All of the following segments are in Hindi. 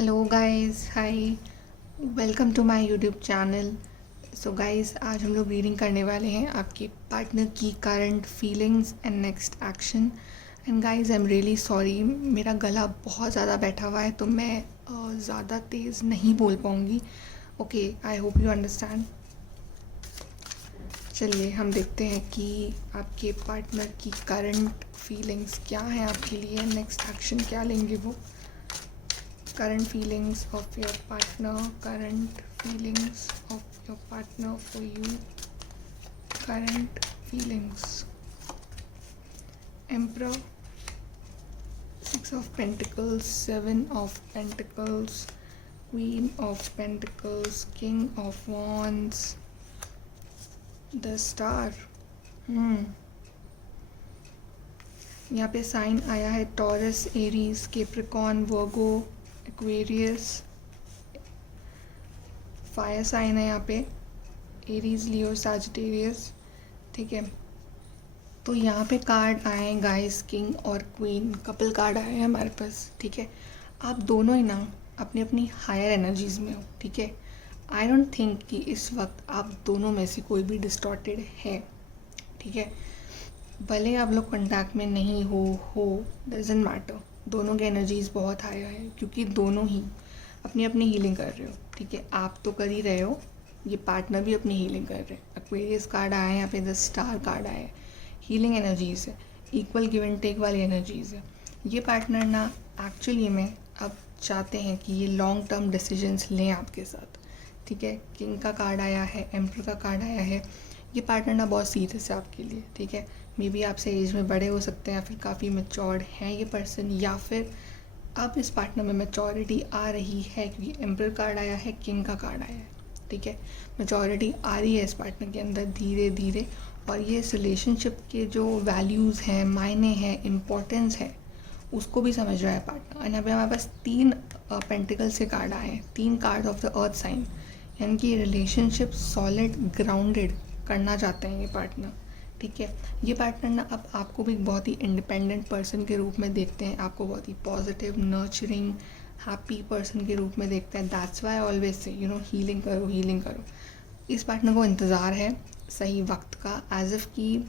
Hello guys, hi, welcome to my YouTube channel. So guys, आज हम लोग रीडिंग करने वाले हैं आपके पार्टनर की current feelings and next action. And guys, I am really sorry, मेरा गला बहुत ज़्यादा बैठा हुआ है तो मैं ज़्यादा तेज़ नहीं बोल पाऊँगी। Okay, I hope you understand. चलिए हम देखते हैं कि आपके पार्टनर की करंट फीलिंग्स क्या हैं आपके लिए, नेक्स्ट एक्शन क्या लेंगे वो। Current feelings of your partner, current feelings of your partner for you, current feelings. Emperor, Six of Pentacles, Seven of Pentacles, Queen of Pentacles, King of Wands, the Star. यहाँ पे साइन आया है टॉरस, एरीज, कैप्रिकॉर्न, वर्गो, एक्वेरियस। फायर साइन है यहाँ पे, एरीज, लियो, सैजिटेरियस। ठीक है, तो यहाँ पे कार्ड आए हैं गाइस, किंग और क्वीन, कपल कार्ड आए हैं हमारे पास। ठीक है, आप दोनों ही ना अपनी अपनी हायर एनर्जीज़ में हो। ठीक है, आई डोंट थिंक कि इस वक्त आप दोनों में से कोई भी डिस्टॉर्टेड है। ठीक है, भले आप लोग कॉन्टैक्ट में नहीं हो डजेंट मैटर, दोनों की एनर्जीज़ बहुत हाई है क्योंकि दोनों ही अपनी अपनी हीलिंग कर रहे हो। ठीक है, आप तो कर ही रहे हो, ये पार्टनर भी अपनी हीलिंग कर रहे हैं। एक्वेरियस कार्ड आया है यहाँ पे, द स्टार कार्ड आया है, हीलिंग एनर्जीज़ है, इक्वल गिव एंड टेक वाली एनर्जीज़ है। ये पार्टनर ना एक्चुअली में अब चाहते हैं कि ये लॉन्ग टर्म डिसीजंस लें आपके साथ। ठीक है, किंग का कार्ड आया है, एम्पर का कार्ड आया है। ये पार्टनर ना बहुत सीरियस है आपके लिए। ठीक है, मे बी आपसे एज में बड़े हो सकते हैं या फिर काफ़ी मैच्योर्ड हैं ये पर्सन, या फिर अब इस पार्टनर में मैच्योरिटी आ रही है क्योंकि एम्पर कार्ड आया है, किंग का कार्ड आया है। ठीक है, मैच्योरिटी आ रही है इस पार्टनर के अंदर धीरे धीरे, और ये इस रिलेशनशिप के जो वैल्यूज़ हैं, मायने हैं, इम्पोर्टेंस है, उसको भी समझ रहा है पार्टनर। और यहाँ पे हमारे पास तीन पेंटिकल से कार्ड आए हैं, तीन card of the earth sign, यानी कि रिलेशनशिप सॉलिड ग्राउंडेड करना चाहते हैं ये पार्टनर। ठीक है, ये पार्टनर ना अब आपको भी बहुत ही इंडिपेंडेंट पर्सन के रूप में देखते हैं, आपको बहुत ही पॉजिटिव, नर्चरिंग, हैप्पी पर्सन के रूप में देखते हैं। That's why always say healing करो, हीलिंग करो। इस पार्टनर को इंतज़ार है सही वक्त का, एज इफ़ कि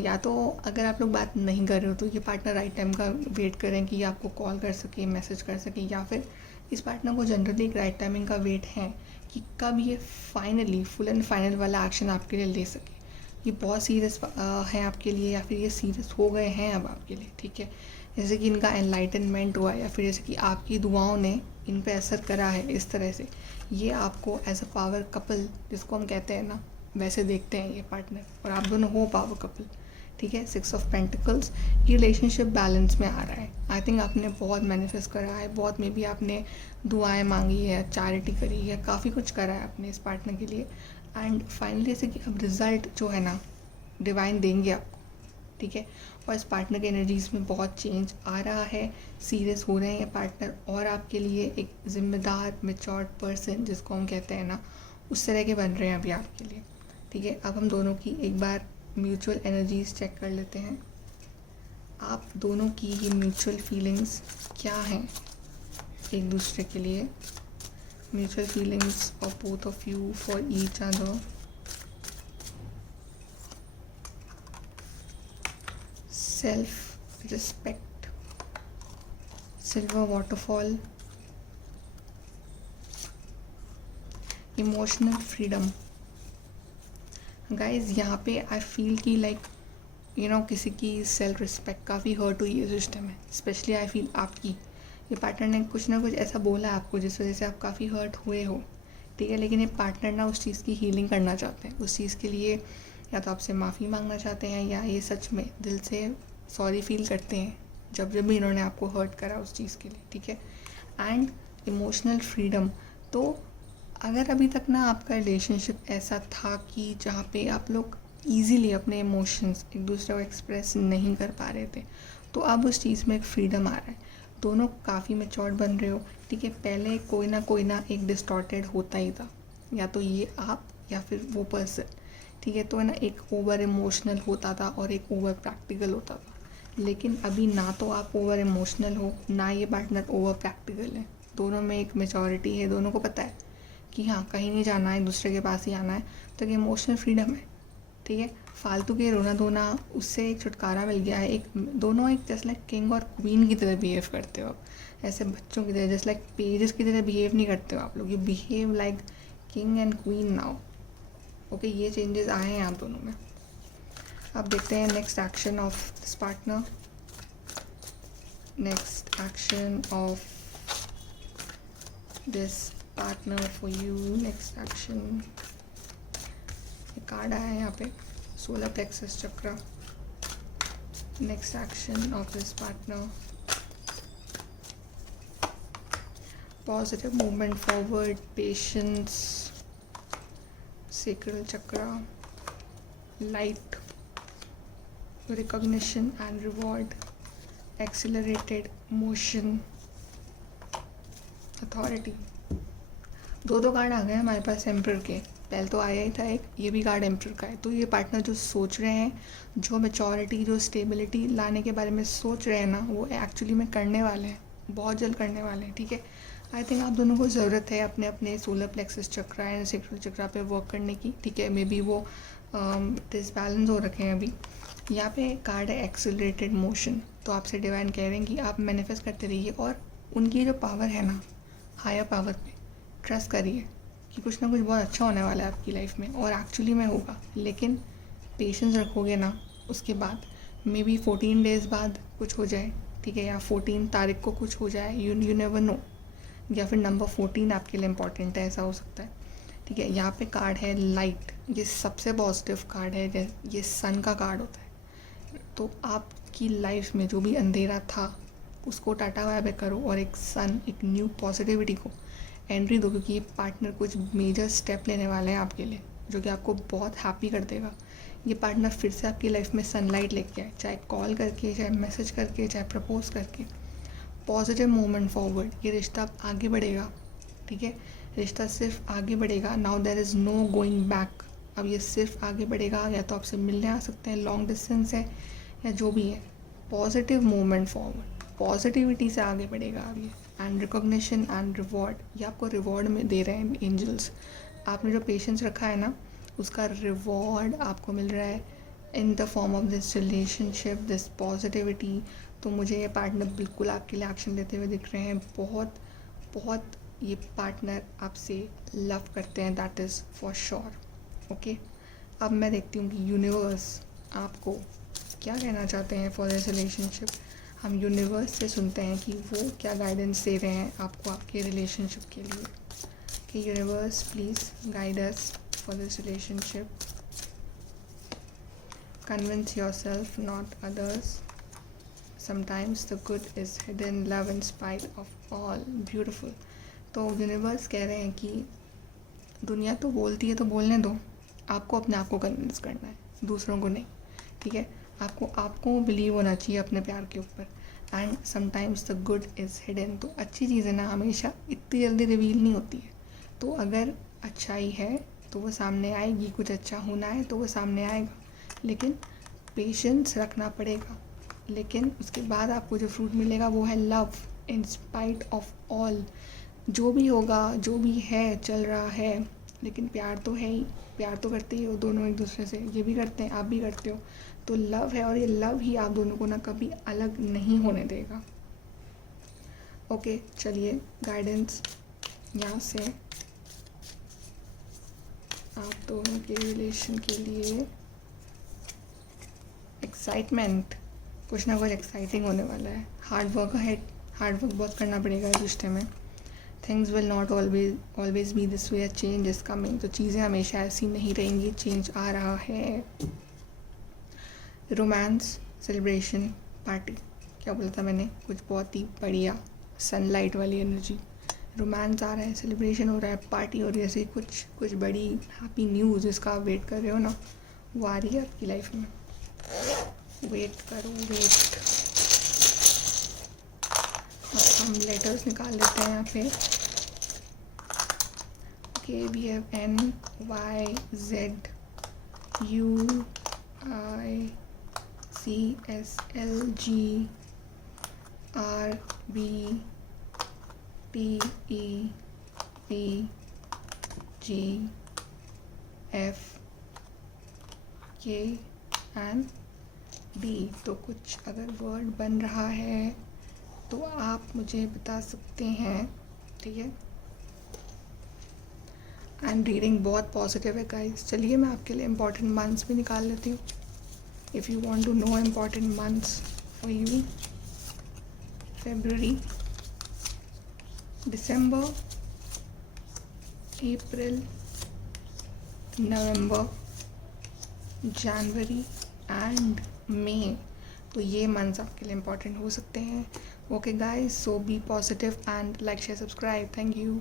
या तो अगर आप लोग बात नहीं कर रहे हो तो ये पार्टनर राइट टाइम का वेट करें कि आपको कॉल कर सके, मैसेज कर सके, या फिर इस पार्टनर को जनरली एक राइट टाइमिंग का वेट है कि कब ये फाइनली फुल एंड फाइनल वाला एक्शन आपके लिए ले सके। ये बहुत सीरियस है आपके लिए, या फिर ये सीरियस हो गए हैं अब आपके लिए। ठीक है, जैसे कि इनका एनलाइटनमेंट हुआ, या फिर जैसे कि आपकी दुआओं ने इन पे असर करा है, इस तरह से ये आपको एज अ पावर कपल, जिसको हम कहते हैं ना, वैसे देखते हैं ये पार्टनर, और आप दोनों हो पावर कपल। ठीक है, सिक्स ऑफ पेंटिकल्स, ये रिलेशनशिप बैलेंस में आ रहा है। आई थिंक आपने बहुत मैनिफेस्ट करा है, बहुत मे बी आपने दुआएं मांगी है, चैरिटी करी है, काफ़ी कुछ करा है अपने इस पार्टनर के लिए। एंड फाइनली जैसे कि अब रिज़ल्ट जो है ना, डिवाइन देंगे आपको। ठीक है, और इस पार्टनर की एनर्जीज़ में बहुत चेंज आ रहा है, सीरियस हो रहे हैं ये पार्टनर, और आपके लिए एक ज़िम्मेदार मैच्योर्ड पर्सन, जिसको हम कहते हैं ना, उस तरह के बन रहे हैं अभी आपके लिए। ठीक है, अब हम दोनों की एक बार म्यूचुअल एनर्जीज़ चेक कर लेते हैं। आप दोनों की ये म्यूचुअल फीलिंग्स क्या हैं एक दूसरे के लिए, mutual feelings of both of you for each other. Self respect, silver waterfall, emotional freedom. Guys, यहाँ पे आई फील कि लाइक किसी की सेल्फ रिस्पेक्ट काफ़ी हर्ट हुई है सिस्टम में, स्पेशली आई फील आपकी। ये पार्टनर ने कुछ ना कुछ ऐसा बोला आपको जिस वजह से आप काफ़ी हर्ट हुए हो। ठीक है, लेकिन ये पार्टनर ना उस चीज़ की हीलिंग करना चाहते हैं, उस चीज़ के लिए या तो आपसे माफ़ी मांगना चाहते हैं, या ये सच में दिल से सॉरी फील करते हैं जब जब भी इन्होंने आपको हर्ट करा उस चीज़ के लिए। ठीक है, एंड इमोशनल फ्रीडम, तो अगर अभी तक ना आपका रिलेशनशिप ऐसा था कि जहाँ पे आप लोग ईज़िली अपने इमोशंस एक दूसरे को एक्सप्रेस नहीं कर पा रहे थे, तो अब उस चीज़ में एक फ्रीडम आ रहा है, दोनों काफ़ी मैच्योर्ड बन रहे हो। ठीक है, पहले कोई ना एक डिस्टॉर्टेड होता ही था, या तो ये आप या फिर वो पर्सन। ठीक है, तो है ना, एक ओवर इमोशनल होता था और एक ओवर प्रैक्टिकल होता था, लेकिन अभी ना तो आप ओवर इमोशनल हो, ना ये पार्टनर ओवर प्रैक्टिकल है। दोनों में एक मेचोरिटी है, दोनों को पता है कि हाँ कहीं नहीं जाना है, एक दूसरे के पास ही आना है। तो एक इमोशनल फ्रीडम है, ठीक है। फालतू के रोना धोना, उससे एक छुटकारा मिल गया है। एक दोनों एक जैसे लाइक किंग और क्वीन की तरह बिहेव करते हो, ऐसे बच्चों की तरह, जैसे लाइक पेजेस की तरह बिहेव नहीं करते हो आप लोग। You behave like king and queen now. Okay, ये चेंजेस आए हैं आप दोनों में। अब देखते हैं next action of this partner. Next action of this partner for you. Next action, card आया है यहाँ पे, सोलर प्लेक्सस चक्र। Next action of this partner, positive movement forward, patience, sacral chakra, light, recognition and reward, accelerated motion, authority। दो कार्ड आ गए हमारे पास एम्परर के। पहले तो आया ही था एक, ये भी कार्ड एम्परर का है। तो ये पार्टनर जो सोच रहे हैं, जो मैच्योरिटी, जो स्टेबिलिटी लाने के बारे में सोच रहे हैं ना, वो एक्चुअली में करने वाले हैं, बहुत जल्द करने वाले हैं, ठीक है। आई थिंक आप दोनों को ज़रूरत है अपने अपने सोलर प्लेक्सस चक्रा एंड सेक्रेल चक्रा पे वर्क करने की, ठीक है। मे बी वो डिसबैलेंस हो रखे हैं अभी। यहाँ पे कार्ड है एक्सेलरेटेड मोशन। तो आपसे डिवाइन कह रहे हैं कि आप मैनिफेस्ट करते रहिए और उनकी जो पावर है ना, हायर पावर पे ट्रस्ट करिए कि कुछ ना कुछ बहुत अच्छा होने वाला है आपकी लाइफ में, और एक्चुअली में होगा। लेकिन पेशेंस रखोगे ना, उसके बाद मे बी 14 डेज़ बाद कुछ हो जाए, ठीक है, या 14 तारीख को कुछ हो जाए, यू नेवर नो। या फिर नंबर 14 आपके लिए इम्पॉर्टेंट है, ऐसा हो सकता है, ठीक है। यहाँ पे कार्ड है लाइट, ये सबसे पॉजिटिव कार्ड है, ये सन का कार्ड होता है। तो आपकी लाइफ में जो भी अंधेरा था उसको टाटा बाय बाय करो और एक सन, एक न्यू पॉजिटिविटी को एंट्री दो, क्योंकि ये पार्टनर कुछ मेजर स्टेप लेने वाले हैं आपके लिए, जो कि आपको बहुत हैप्पी कर देगा। ये पार्टनर फिर से आपकी लाइफ में सनलाइट लेके आए, चाहे कॉल करके, चाहे मैसेज करके, चाहे प्रपोज करके। पॉजिटिव मूवमेंट फॉरवर्ड, ये रिश्ता आगे बढ़ेगा, ठीक है। रिश्ता सिर्फ आगे बढ़ेगा। Now there is no going back. अब ये सिर्फ आगे बढ़ेगा, या तो आपसे मिलने आ सकते हैं, लॉन्ग डिस्टेंस है या जो भी है। पॉजिटिव मूवमेंट फॉरवर्ड, पॉजिटिविटी से आगे बढ़ेगा अब ये। एंड रिकॉग्निशन एंड रिवॉर्ड, ये आपको रिवॉर्ड में दे रहे हैं एंजल्स। आपने जो पेशेंस रखा है ना, उसका रिवॉर्ड आपको मिल रहा है in the form of this relationship, this positivity. तो मुझे ये पार्टनर बिल्कुल आपके लिए एक्शन लेते हुए दिख रहे हैं। बहुत बहुत ये पार्टनर आपसे लव करते हैं, that is for sure. Okay, अब मैं देखती हूँ कि यूनिवर्स आपको क्या कहना चाहते हैं फॉर दिस रिलेशनशिप। हम यूनिवर्स से सुनते हैं कि वो क्या गाइडेंस दे रहे हैं आपको आपके रिलेशनशिप के लिए। कि universe please guide us for this relationship. Convince yourself not others. Sometimes the good is hidden, love in spite of all, beautiful। तो यूनिवर्स कह रहे हैं कि दुनिया तो बोलती है तो बोलने दो, आपको अपने आप को कन्विंस करना है, दूसरों को नहीं, ठीक है। आपको बिलीव होना चाहिए अपने प्यार के ऊपर। And sometimes the good is hidden, तो अच्छी चीज़ें ना हमेशा इतनी जल्दी रिवील नहीं होती है। तो अगर अच्छाई है तो वो सामने आएगी, कुछ अच्छा होना है तो वो सामने आएगा, लेकिन पेशेंस रखना पड़ेगा। लेकिन उसके बाद आपको जो फ्रूट मिलेगा वो है love in spite of all. जो भी होगा, जो भी है, चल रहा है, लेकिन प्यार तो है ही, प्यार तो करते ही हो दोनों एक दूसरे से, ये भी करते हैं, आप भी करते हो। तो लव है, और ये लव ही आप दोनों को ना कभी अलग नहीं होने देगा। ओके, चलिए गाइडेंस यहाँ से आप दोनों के रिलेशन के लिए। एक्साइटमेंट, कुछ ना कुछ एक्साइटिंग होने वाला है। हार्ड वर्क है, हार्ड वर्क बहुत करना पड़ेगा इस रिश्ते में। Things will not always be this way, change is coming. तो चीज़ें हमेशा ऐसी नहीं रहेंगी, चेंज आ रहा है। रोमांस, सेलिब्रेशन, पार्टी, क्या बोला था मैंने, कुछ बहुत ही बढ़िया सनलाइट वाली एनर्जी। रोमांस आ रहा है, सेलिब्रेशन हो रहा है, पार्टी हो रही है, ऐसे कुछ बड़ी हैप्पी न्यूज़ जिसका आप वेट कर रहे हो ना, वो आ रही है आपकी लाइफ में। वेट करो, वेट। अब हम लेटर्स निकाल लेते हैं यहाँ पे। Okay, we have NYZUICSLGRB TEPGFKND। तो कुछ अगर वर्ड बन रहा है तो आप मुझे बता सकते हैं, ठीक है। एंड रीडिंग बहुत पॉजिटिव है गाइस। चलिए मैं आपके लिए इम्पॉर्टेंट मंथ्स भी निकाल लेती हूँ। If you want to know important months for you, February, December, April, November, January and May। तो ये मंथ्स आपके लिए इम्पॉर्टेंट हो सकते हैं। Okay guys, so be positive and like share subscribe. Thank you.